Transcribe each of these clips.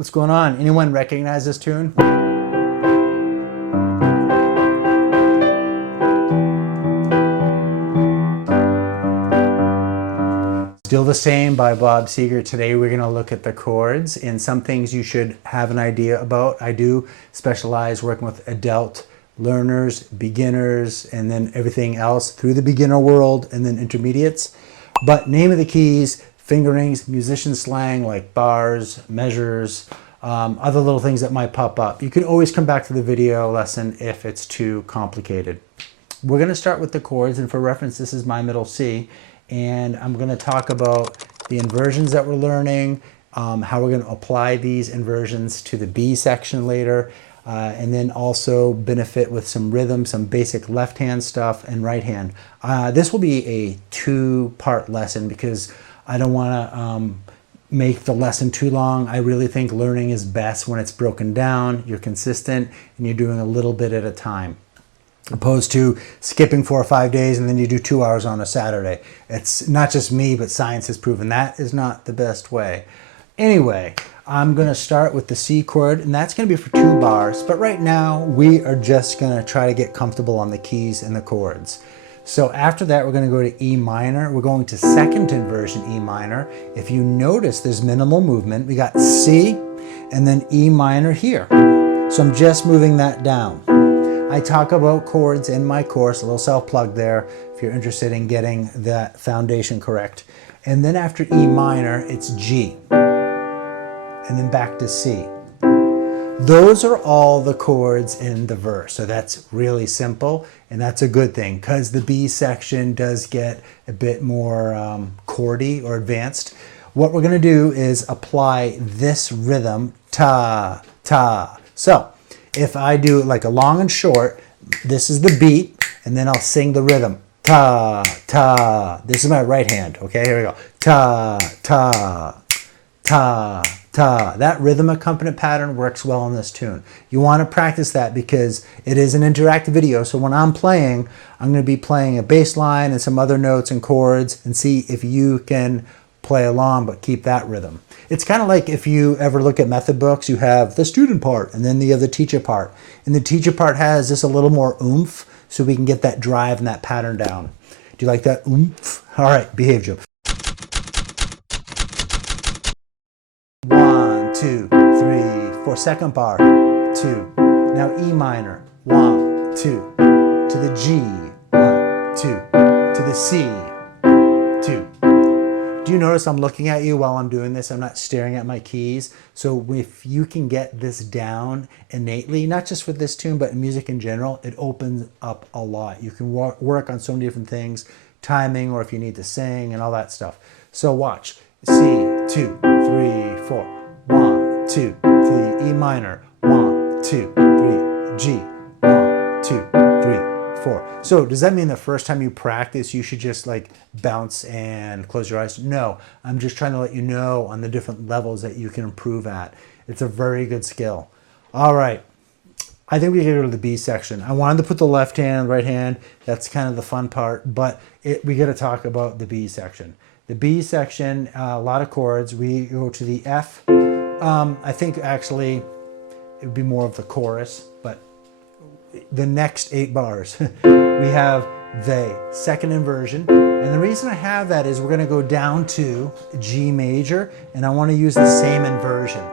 What's going on? Anyone recognize this tune? Still the Same by Bob Seger. Today we're going to look at the chords and some things you should have an idea about. I do specialize working with adult learners, beginners, and then everything else through the beginner world and then intermediates. But name of the keys, fingerings, musician slang like bars, measures, other little things that might pop up. You can always come back to the video lesson if it's too complicated. We're going to start with the chords, and for reference, this is my middle C, and I'm going to talk about the inversions that we're learning, how we're going to apply these inversions to the B section later, and then also benefit with some rhythm, some basic left hand stuff and right hand. This will be a two-part lesson because I don't want to make the lesson too long. I really think learning is best when it's broken down, you're consistent, and you're doing a little bit at a time, opposed to skipping 4 or 5 days and then you do 2 hours on a Saturday. It's not just me, but science has proven that is not the best way. Anyway, I'm going to start with the C chord, and that's going to be for 2 bars, but right now we are just going to try to get comfortable on the keys and the chords. So after that, we're going to go to E minor. We're going to second inversion E minor. If you notice, there's minimal movement. We got C and then E minor here. So I'm just moving that down. I talk about chords in my course, a little self-plug there if you're interested in getting that foundation correct. And then after E minor, it's G. And then back to C. Those are all the chords in the verse. So that's really simple, and that's a good thing because the B section does get a bit more chordy or advanced. What we're going to do is apply this rhythm, ta, ta. So if I do like a long and short, this is the beat, and then I'll sing the rhythm, ta, ta. This is my right hand, okay? Here we go. Ta, ta, ta, ta. That rhythm accompaniment pattern works well on this tune. You want to practice that because it is an interactive video, so when I'm playing, I'm going to be playing a bass line and some other notes and chords and see if you can play along but keep that rhythm. It's kind of like if you ever look at method books, you have the student part and then you have the teacher part. And the teacher part has just a little more oomph so we can get that drive and that pattern down. Do you like that oomph? All right, behave, Joe. 1, 2, 3, 4. Second bar, 2. Now E minor, 1, 2. To the G, 1, 2. To the C, 2. Do you notice I'm looking at you while I'm doing this? I'm not staring at my keys. So if you can get this down innately, not just with this tune, but in music in general, it opens up a lot. You can work on so many different things, timing, or if you need to sing and all that stuff. So watch. C, 2, 3, 4. 1, 2, 3. E minor. 1, 2, 3. G. 1, 2, 3, 4. So does that mean the first time you practice, you should just like bounce and close your eyes? No, I'm just trying to let you know on the different levels that you can improve at. It's a very good skill. All right. I think we can go to the B section. I wanted to put the left hand, right hand. That's kind of the fun part, but we got to talk about the B section. The B section, a lot of chords. We go to the F. I think actually it would be more of the chorus, but the next 8 bars, we have they, second inversion. And the reason I have that is we're going to go down to G major, and I want to use the same inversion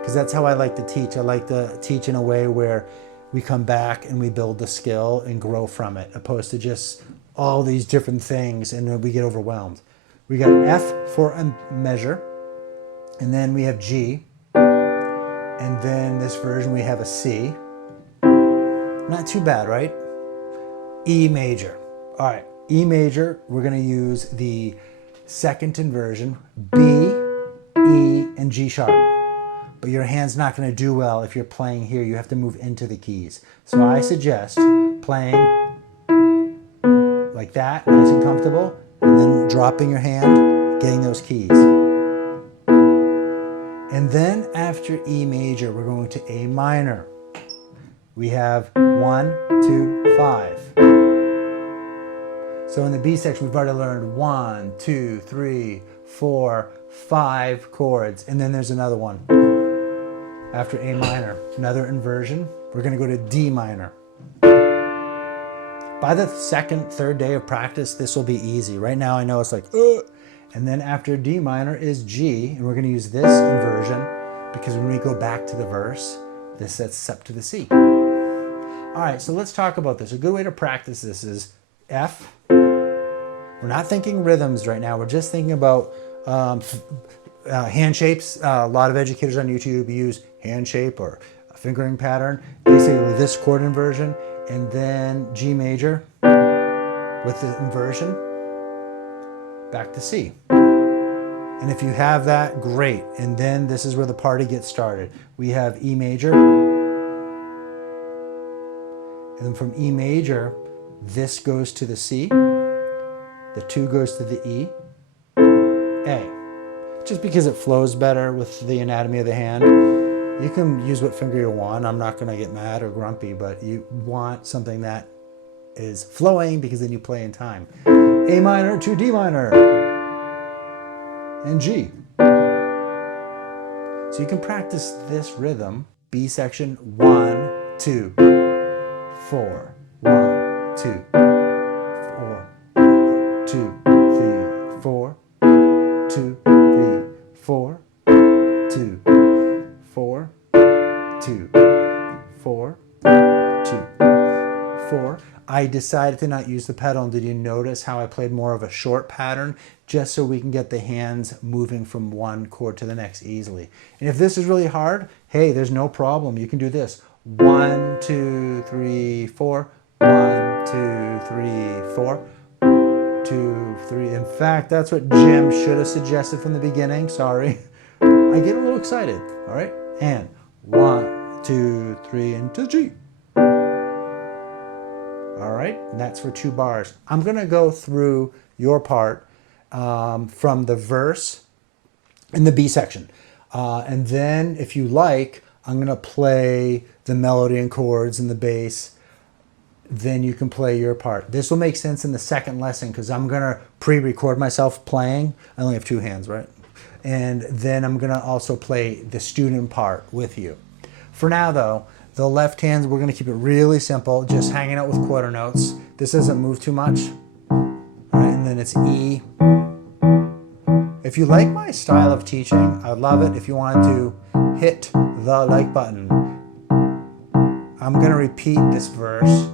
because that's how I like to teach. I like to teach in a way where we come back and we build the skill and grow from it, opposed to just all these different things and we get overwhelmed. We got F for a measure, and then we have G, and then this version we have a C. Not too bad, right? E major. All right, E major, we're going to use the second inversion, B, E, and G sharp. But your hand's not going to do well if you're playing here. You have to move into the keys. So I suggest playing like that, nice and comfortable, and then dropping your hand, getting those keys. And then after E major, we're going to A minor. We have 1, 2, 5. So in the B section, we've already learned 1, 2, 3, 4, 5 chords, and then there's another one. After A minor, another inversion. We're going to go to D minor. By the second, third day of practice, this will be easy. Right now I know it's like, ugh. And then after D minor is G, and we're going to use this inversion because when we go back to the verse, this sets us up to the C. All right, so let's talk about this. A good way to practice this is F. We're not thinking rhythms right now. We're just thinking about hand shapes. A lot of educators on YouTube use hand shape or a fingering pattern. Basically this chord inversion, and then G major with the inversion, back to C. And if you have that, great. And then this is where the party gets started. We have E major. And then from E major, this goes to the C. The 2 goes to the E. A. Just because it flows better with the anatomy of the hand. You can use what finger you want. I'm not going to get mad or grumpy, but you want something that is flowing because then you play in time. A minor to D minor. And G. So you can practice this rhythm. B section, 1, 2, 4, 1, 2, 4, 2, 3, 4, 2, 3, 4, 2, 4, 2, 4, 2, 4. I decided to not use the pedal, and did you notice how I played more of a short pattern just so we can get the hands moving from one chord to the next easily. And if this is really hard, hey, there's no problem. You can do this. 1, 2, 3, 4, 1, 2, 3, 4, 2, 3. In fact, that's what Jim should have suggested from the beginning. Sorry. I get a little excited. All right. And 1, 2, 3, into G. All right. And that's for 2 bars. I'm going to go through your part from the verse in the B section. And then if you like, I'm going to play the melody and chords and the bass. Then you can play your part. This will make sense in the second lesson because I'm going to pre-record myself playing. I only have 2 hands, right? And then I'm going to also play the student part with you. For now, though, the left hands, we're going to keep it really simple, just hanging out with quarter notes. This doesn't move too much. All right, and then it's E. If you like my style of teaching, I'd love it if you wanted to hit the like button. I'm going to repeat this verse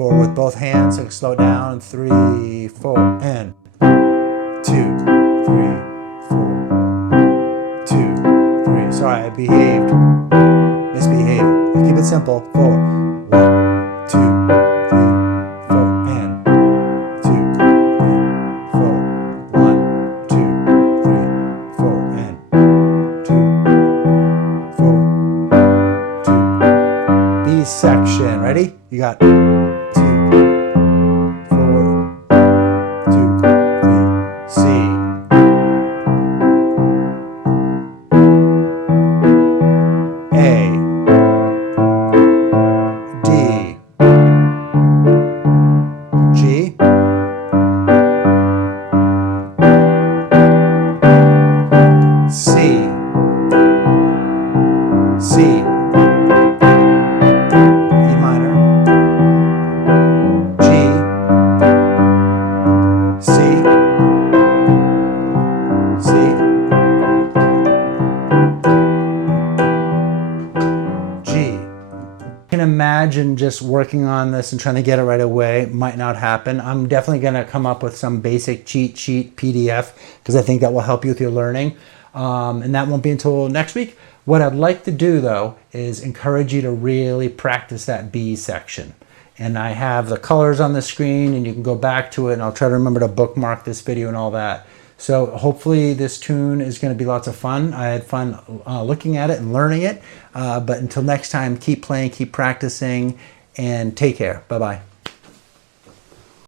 with both hands, so slow down, 3, 4, and 2, 3, 4, 2, 3. Sorry, I misbehaved. We'll keep it simple. 4, 1, 2, 3, 4, and 2, 3, 4, 1, 2, 3, 4, and 2, 4, 2. B section. Ready? You got 2, 4, 2, 3, C. A, D, G, C, C, E minor, G, C, C, G. I can imagine just working on this and trying to get it right away might not happen. I'm definitely going to come up with some basic cheat sheet PDF because I think that will help you with your learning. And that won't be until next week. What I'd like to do though is encourage you to really practice that B section. And I have the colors on the screen and you can go back to it, and I'll try to remember to bookmark this video and all that. So hopefully this tune is going to be lots of fun. I had fun looking at it and learning it. But until next time, keep playing, keep practicing, and take care. Bye-bye.